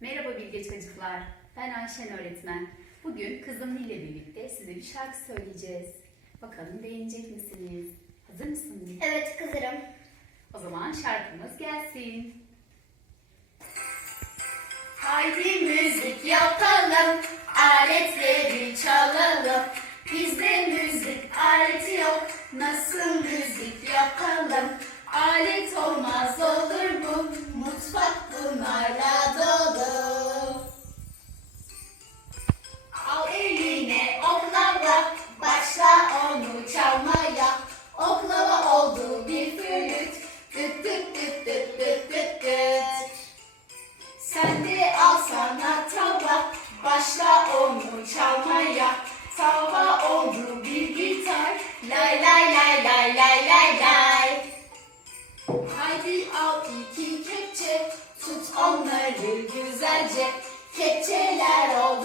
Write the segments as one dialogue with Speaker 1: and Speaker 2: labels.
Speaker 1: Merhaba bilge çocuklar. Ben Ayşen öğretmen. Bugün kızım ile birlikte size bir şarkı söyleyeceğiz. Bakalım beğenecek misiniz? Hazır mısın Nil?
Speaker 2: Evet kızırım.
Speaker 1: O zaman şarkımız gelsin. Haydi müzik yapalım, aletleri çalalım. Bizde müzik aleti yok, nasıl müzik yapalım? Başla onu çalmaya. Tava oldu bir gitar, lay lay lay lay lay lay lay. Haydi al iki kepçe, tut onları güzelce. Kepçeler oldu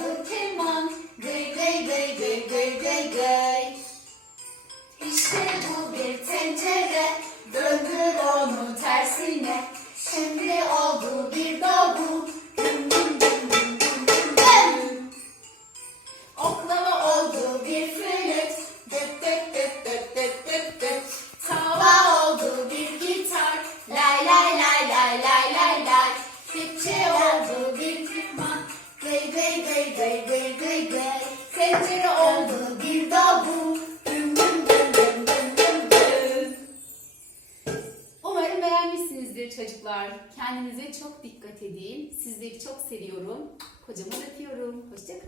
Speaker 1: gıy gıy gıy gıy. Tencere oldu bir davul, dum dum dum dum dum dum dum. Umarım beğenmişsinizdir çocuklar. Kendinize çok dikkat edin. Sizleri çok seviyorum. Kocaman öpüyorum. Hoşçakalın.